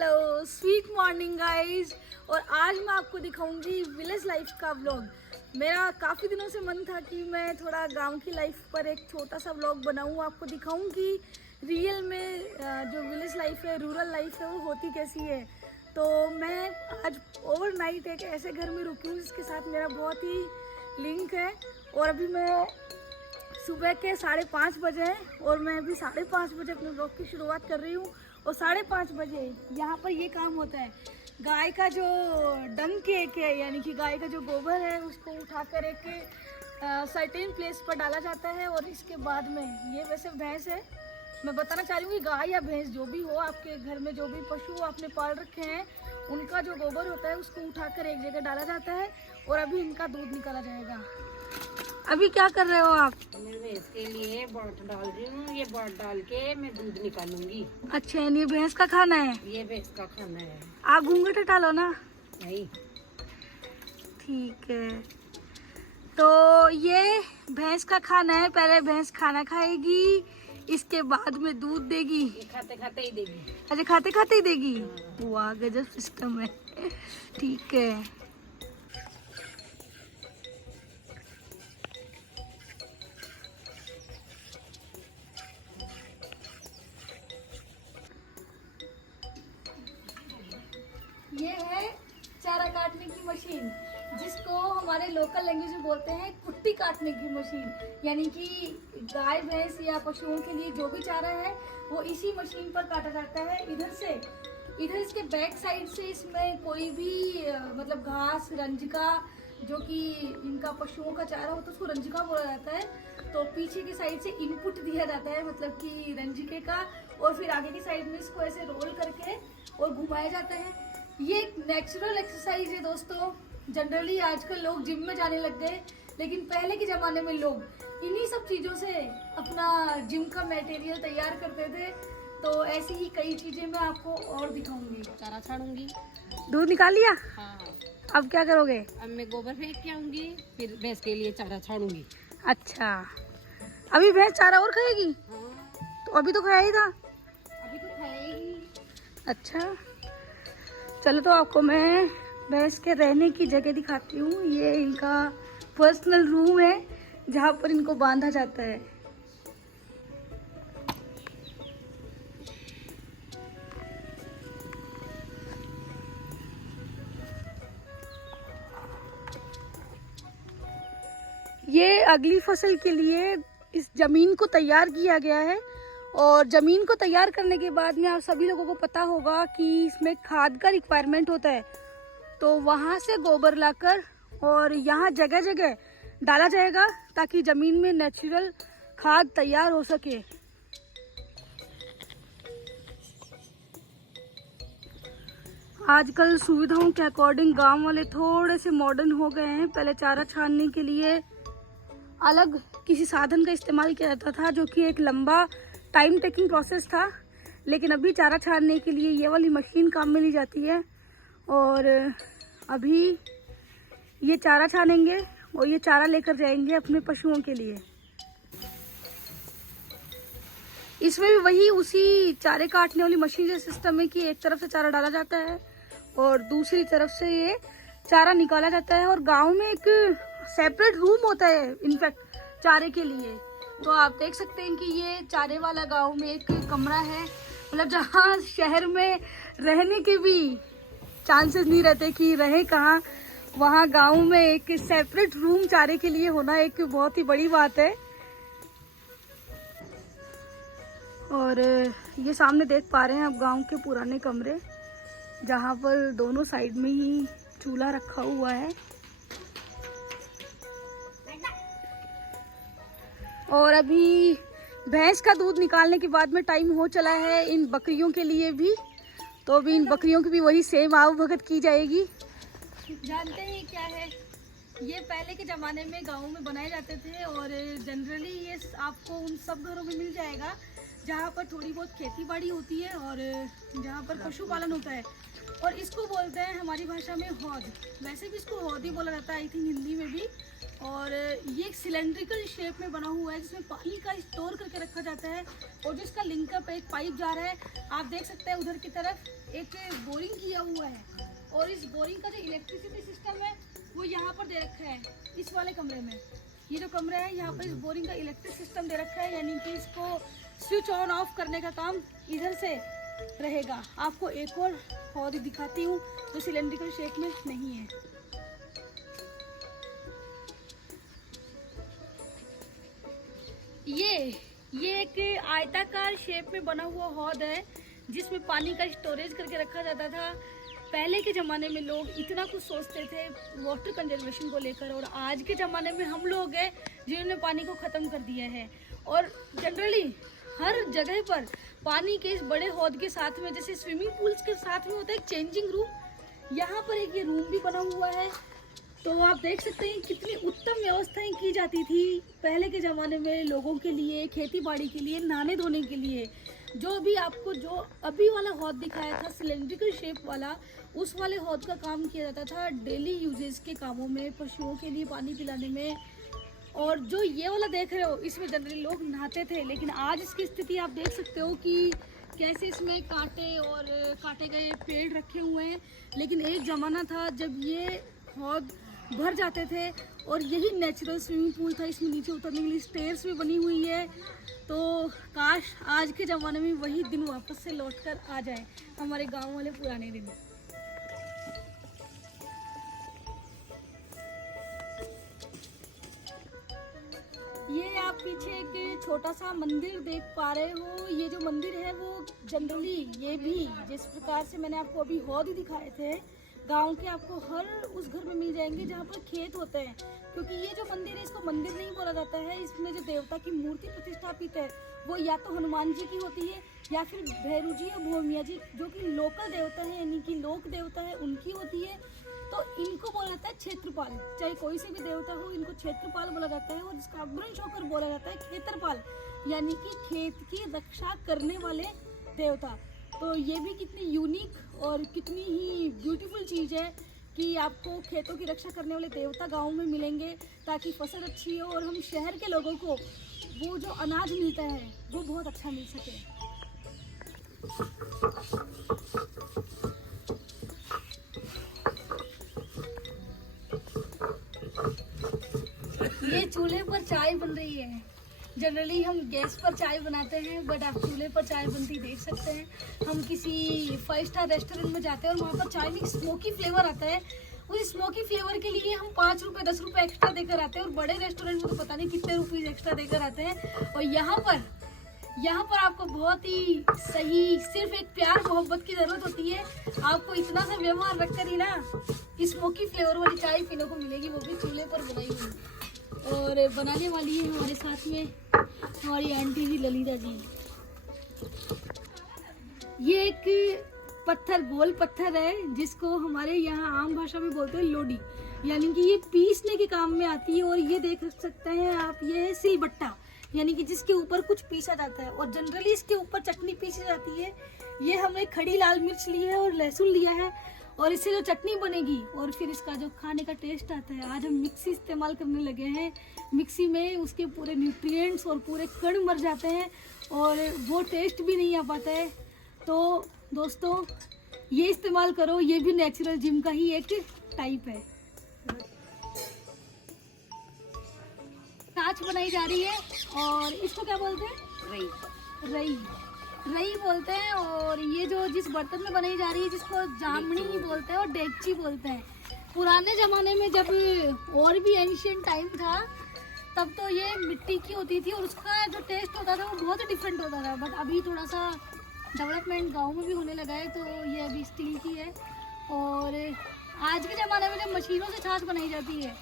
Hello sweet morning guys. और आज मैं आपको दिखाऊंगी विलेज लाइफ का व्लॉग। मेरा काफ़ी दिनों से मन था कि मैं थोड़ा गांव की लाइफ पर एक छोटा सा व्लॉग बनाऊं, आपको दिखाऊंगी रियल में जो विलेज लाइफ है, रूरल लाइफ है, वो होती कैसी है। तो मैं आज ओवरनाइट एक ऐसे घर में रुकी हूँ जिसके साथ मेरा बहुत ही लिंक है। और अभी मैं सुबह के 5:30 बजे हैं और मैं अभी 5:30 बजे अपने व्लॉग की शुरुआत कर रही हूँ। और 5:30 बजे यहाँ पर ये काम होता है, गाय का जो डंग केक है यानी कि गाय का जो गोबर है उसको उठाकर एक सर्टेन प्लेस पर डाला जाता है। और इसके बाद में ये वैसे भैंस है, मैं बताना चाह रही हूँ कि गाय या भैंस जो भी हो, आपके घर में जो भी पशु आपने पाल रखे हैं उनका जो गोबर होता है उसको उठाकर एक जगह डाला जाता है और अभी इनका दूध निकाला जाएगा। अभी क्या कर रहे हो आप? मैं भैंस के लिए बाट डाल रही हूँ। ये बाट डाल के मैं दूध निकालूंगी। अच्छा, ये भैंस का खाना है? ये भैंस का खाना है। आप घूंघट हटा लो ना। नहीं, ठीक है, तो ये भैंस का खाना है। पहले भैंस खाना खाएगी, इसके बाद में दूध देगी। ये खाते खाते ही देगी। अच्छा, खाते खाते ही देगी। हाँ। वाह, गजब सिस्टम है। ठीक है, ये है चारा काटने की मशीन, जिसको हमारे लोकल लैंग्वेज में बोलते हैं कुट्टी काटने की मशीन। यानी कि गाय भैंस या पशुओं के लिए जो भी चारा है वो इसी मशीन पर काटा जाता है। इधर इसके बैक साइड से इसमें कोई भी मतलब घास, रंजिका, जो कि इनका पशुओं का चारा होता है उसको रंजिका बोला जाता है। तो पीछे की साइड से इनपुट दिया जाता है, मतलब कि रंजिके का, और फिर आगे की साइड में इसको ऐसे रोल करके और घुमाया जाता है। ये एक नेचुरल एक्सरसाइज है दोस्तों। जनरली आजकल लोग जिम में जाने लग गए, लेकिन पहले के ज़माने में लोग इन्हीं सब चीज़ों से अपना जिम का मटेरियल तैयार करते थे। तो ऐसी ही कई चीज़ें मैं आपको और दिखाऊंगी। चारा छाड़ूंगी। दूध निकाल लिया? हाँ। अब क्या करोगे? अब मैं गोबर फेंक के आऊंगी, फिर भैंस के लिए चारा छाड़ूंगी। अच्छा, अभी भैंस चारा और खाएगी? हाँ, तो अभी तो खाया ही था। अभी तो खाएगी। अच्छा, चलो तो आपको मैं भैंस के रहने की जगह दिखाती हूँ। ये इनका पर्सनल रूम है जहाँ पर इनको बांधा जाता है। ये अगली फसल के लिए इस जमीन को तैयार किया गया है। और ज़मीन को तैयार करने के बाद में आप सभी लोगों को पता होगा कि इसमें खाद का रिक्वायरमेंट होता है। तो वहाँ से गोबर लाकर और यहाँ जगह जगह डाला जाएगा ताकि ज़मीन में नेचुरल खाद तैयार हो सके। आजकल सुविधाओं के अकॉर्डिंग गांव वाले थोड़े से मॉडर्न हो गए हैं। पहले चारा छानने के लिए अलग किसी साधन का इस्तेमाल किया जाता था, जो कि एक लंबा टाइम टेकिंग प्रोसेस था। लेकिन अभी चारा छानने के लिए ये वाली मशीन काम में ली जाती है। और अभी ये चारा छानेंगे और ये चारा लेकर जाएंगे अपने पशुओं के लिए। इसमें भी वही उसी चारे काटने वाली मशीन जैसा सिस्टम है कि एक तरफ से चारा डाला जाता है और दूसरी तरफ से ये चारा निकाला जाता है। और गांव में एक सेपरेट रूम होता है इनफैक्ट चारे के लिए। तो आप देख सकते हैं कि ये चारे वाला गांव में एक कमरा है, मतलब जहाँ शहर में रहने के भी चांसेस नहीं रहते कि रहे कहाँ, वहाँ गांव में एक सेपरेट रूम चारे के लिए होना एक बहुत ही बड़ी बात है। और ये सामने देख पा रहे हैं आप गांव के पुराने कमरे, जहाँ पर दोनों साइड में ही चूल्हा रखा हुआ है। और अभी भैंस का दूध निकालने के बाद में टाइम हो चला है इन बकरियों के लिए भी। तो अभी इन बकरियों की भी वही सेम आवभगत की जाएगी। जानते हैं क्या है, ये पहले के ज़माने में गाँव में बनाए जाते थे और जनरली ये आपको उन सब घरों में मिल जाएगा जहाँ पर थोड़ी बहुत खेती बाड़ी होती है और जहाँ पर पशुपालन होता है। और इसको बोलते हैं हमारी भाषा में हौद। वैसे भी इसको हौद ही बोला जाता है आई थिंक हिंदी में भी। और ये एक सिलेंड्रिकल शेप में बना हुआ है जिसमें पानी का स्टोर करके रखा जाता है। और जो इसका लिंकअप है, एक पाइप जा रहा है, आप देख सकते हैं उधर की तरफ एक बोरिंग किया हुआ है। और इस बोरिंग का जो इलेक्ट्रिसिटी सिस्टम है वो यहाँ पर दे रखा है इस वाले कमरे में। ये जो कमरा है यहाँ पर इस बोरिंग का इलेक्ट्रिक सिस्टम दे रखा है, यानी कि इसको स्विच ऑन ऑफ करने का काम इधर से रहेगा। आपको एक और हौद दिखाती हूँ जो सिलेंड्रिकल शेप में नहीं है। ये एक आयताकार शेप में बना हुआ हौद है जिसमें पानी का स्टोरेज करके रखा जाता था। पहले के ज़माने में लोग इतना कुछ सोचते थे वाटर कंजर्वेशन को लेकर, और आज के ज़माने में हम लोग हैं जिन्होंने पानी को ख़त्म कर दिया है। और जनरली हर जगह पर पानी के इस बड़े हौद के साथ में, जैसे स्विमिंग पूल्स के साथ में होता है एक चेंजिंग रूम, यहाँ पर एक ये रूम भी बना हुआ है। तो आप देख सकते हैं कितनी उत्तम व्यवस्थाएं की जाती थी पहले के ज़माने में लोगों के लिए, खेती बाड़ी के लिए, नहाने धोने के लिए। जो भी आपको जो अभी वाला हौद दिखाया था सिलेंड्रिकल शेप वाला, उस वाले हौद का काम किया जाता था डेली यूजेस के कामों में, पशुओं के लिए पानी पिलाने में। और जो ये वाला देख रहे हो इसमें जनरली लोग नहाते थे, लेकिन आज इसकी स्थिति आप देख सकते हो कि कैसे इसमें कांटे और काटे गए पेड़ रखे हुए हैं। लेकिन एक ज़माना था जब ये हौद भर जाते थे और यही नेचुरल स्विमिंग पूल था। इसमें नीचे उतरने के लिए स्टेयर्स भी बनी हुई है। तो काश आज के ज़माने में वही दिन वापस से लौट कर आ जाए, हमारे गांव वाले पुराने दिन। ये आप पीछे एक छोटा सा मंदिर देख पा रहे हो। ये जो मंदिर है वो जनरली ये भी जिस प्रकार से मैंने आपको अभी हौद ही दिखाए थे, गांव के आपको हर उस घर में मिल जाएंगे जहाँ पर खेत होते हैं। क्योंकि ये जो मंदिर है इसको मंदिर नहीं बोला जाता है, इसमें जो देवता की मूर्ति प्रतिष्ठापित है वो या तो हनुमान जी की होती है या फिर भैरू जी और भोमिया जी जो कि लोकल देवता है, यानी कि लोक देवता है, उनकी होती है। तो इनको बोला जाता है क्षेत्रपाल। चाहे कोई से भी देवता हो, इनको क्षेत्रपाल बोला जाता है। और इसका अपभ्रंश होकर बोला जाता है खेत्रपाल, यानी कि खेत की रक्षा करने वाले देवता। तो ये भी कितनी यूनिक और कितनी ही ब्यूटीफुल चीज़ है कि आपको खेतों की रक्षा करने वाले देवता गाँव में मिलेंगे ताकि फसल अच्छी हो और हम शहर के लोगों को वो जो अनाज मिलता है वो बहुत अच्छा मिल सके। ये चूल्हे पर चाय बन रही है। जनरली हम गैस पर चाय बनाते हैं, बट आप चूल्हे पर चाय बनती देख सकते हैं। हम किसी 5 स्टार रेस्टोरेंट में जाते हैं और वहाँ पर चाय में स्मोकी फ्लेवर आता है। उस स्मोकी फ्लेवर के लिए हम 5 रुपये 10 रुपये एक्स्ट्रा देकर आते हैं, और बड़े रेस्टोरेंट में तो पता नहीं कितने रुपये एक्स्ट्रा देकर आते हैं। और यहाँ पर आपको बहुत ही सही सिर्फ एक प्यार मोहब्बत की ज़रूरत होती है। आपको इतना सा व्यवहार रखकर ही ना स्मोकी फ्लेवर वाली चाय पीने को मिलेगी, वो भी चूल्हे पर बनाई हुई। और बनाने वाली है हमारे साथ में हमारी आंटी जी ललिता जी। ये एक पत्थर, गोल पत्थर है जिसको हमारे यहाँ आम भाषा में बोलते हैं लोडी, यानी कि ये पीसने के काम में आती है। और ये देख सकते हैं आप, ये है सिलबट्टा, यानी कि जिसके ऊपर कुछ पीसा जाता है। और जनरली इसके ऊपर चटनी पीसी जाती है। ये हमने खड़ी लाल मिर्च ली है और लहसुन लिया है, और इससे जो चटनी बनेगी और फिर इसका जो खाने का टेस्ट आता है। आज हम मिक्सी इस्तेमाल करने लगे हैं। मिक्सी में उसके पूरे न्यूट्रिएंट्स और पूरे कण मर जाते हैं और वो टेस्ट भी नहीं आ पाता है। तो दोस्तों ये इस्तेमाल करो, ये भी नेचुरल जिम का ही एक टाइप है। छाछ बनाई जा रही है और इसको क्या बोलते हैं? रई बोलते हैं। और ये जो जिस बर्तन में बनाई जा रही है जिसको जामनी ही बोलते हैं और डेगची बोलते हैं। पुराने ज़माने में जब और भी एंशिएंट टाइम था तब तो ये मिट्टी की होती थी और उसका जो टेस्ट होता था वो बहुत ही डिफरेंट होता था। बट अभी थोड़ा सा डेवलपमेंट गांव में भी होने लगा है, तो ये अभी स्टील की है। और आज के ज़माने में जब मशीनों से छाछ बनाई जाती है,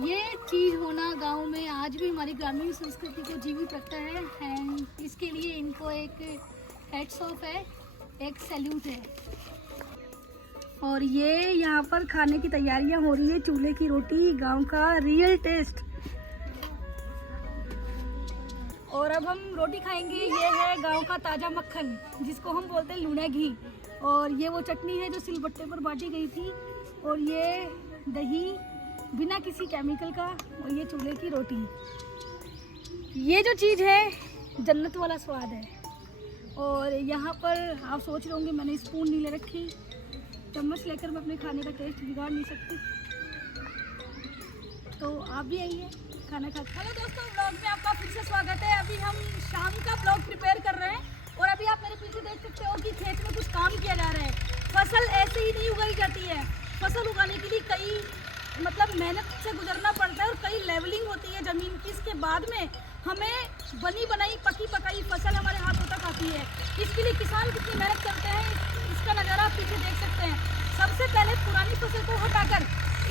ये चीज़ होना गांव में आज भी हमारी ग्रामीण संस्कृति को जीवित रखता है। एंड इसके लिए इनको एक हैट्स ऑफ है, एक सैल्यूट है। और ये यहाँ पर खाने की तैयारियां हो रही है। चूल्हे की रोटी, गांव का रियल टेस्ट। और अब हम रोटी खाएंगे। ये है गांव का ताज़ा मक्खन जिसको हम बोलते हैं लूना घी। और ये वो चटनी है जो सिलबट्टे पर बाटी गई थी, और ये दही बिना किसी केमिकल का, और ये चूल्हे की रोटी। ये जो चीज़ है जन्नत वाला स्वाद है। और यहाँ पर आप सोच रहे होंगे मैंने स्पून नहीं ले रखी, चम्मच लेकर मैं अपने खाने का टेस्ट बिगाड़ नहीं सकती, तो आप भी आइए खाना खा। हेलो दोस्तों, ब्लॉग में आपका फिर से स्वागत है। अभी हम शाम का ब्लॉग प्रिपेयर कर रहे हैं और अभी आप मेरे पीछे देख सकते हो कि खेत में कुछ काम किया जा रहा है। फसल ऐसे ही नहीं उगाई जाती है, फसल उगाने के लिए कई मेहनत से गुजरना पड़ता है और कई लेवलिंग होती है ज़मीन की। इसके बाद में हमें बनी बनाई पकी पकाई फसल हमारे हाथों तक आती है। इसके लिए किसान कितनी मेहनत करते हैं, इसका नज़ारा आप पीछे देख सकते हैं। सबसे पहले पुरानी फसल को हटाकर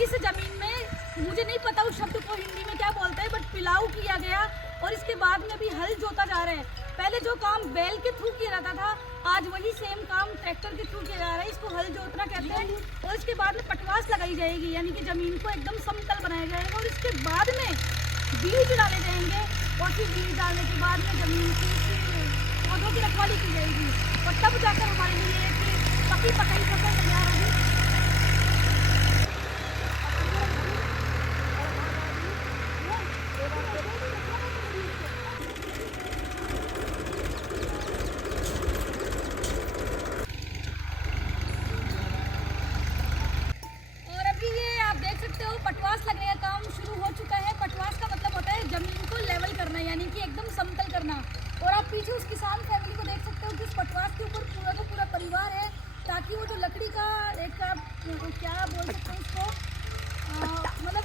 इस ज़मीन में, मुझे नहीं पता उस शब्द को हिंदी में क्या बोलते हैं, बट पिलाऊ किया गया और इसके बाद में भी हल जोता जा रहा है। पहले जो काम बैल के थ्रू किया जाता था, आज वही सेम काम ट्रैक्टर के थ्रू किया जा रहा है। इसको हल जोतना कहते हैं। और इसके बाद में पटवास लगाई जाएगी, यानी कि ज़मीन को एकदम समतल बनाया जाएगा। और इसके बाद में बीज डाले जाएंगे और फिर बीज डालने के बाद में ज़मीन की पौधों की रखवाली की जाएगी और तब जाकर हमारे लिए एक पकी पकाई फसल तैयार होगी। पटवास लगने का काम शुरू हो चुका है। पटवास का मतलब होता है जमीन को लेवल करना, यानी कि एकदम समतल करना। और आप पीछे उस किसान फैमिली को देख सकते हो कि उस पटवास के ऊपर पूरा का पूरा परिवार है, ताकि वो जो लकड़ी का एक क्या बोल सकते हैं उसको,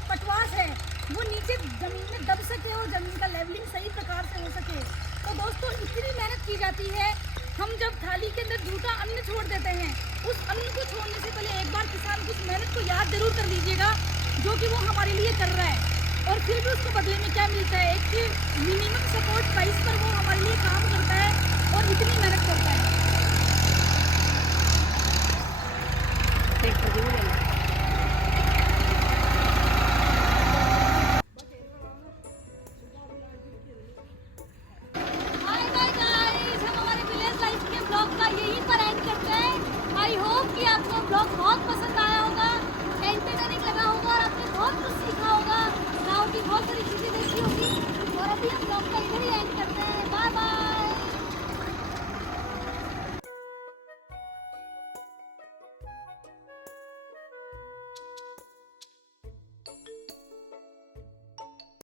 पटवास है, वो नीचे जमीन में दब सके और जमीन का लेवलिंग सही प्रकार से हो सके। तो दोस्तों, इतनी मेहनत की जाती है। हम जब थाली के अंदर झूठा अन्न छोड़ देते हैं, उस अन्न को छोड़ने से पहले एक बार किसान की उस मेहनत को याद जरूर कर लीजिएगा, जो कि वो हमारे लिए कर रहा है। और फिर भी उसको बदले में क्या मिलता है, एक मिनिमम सपोर्ट प्राइस पर वो हमारे लिए काम करता है और इतनी मेहनत करता है।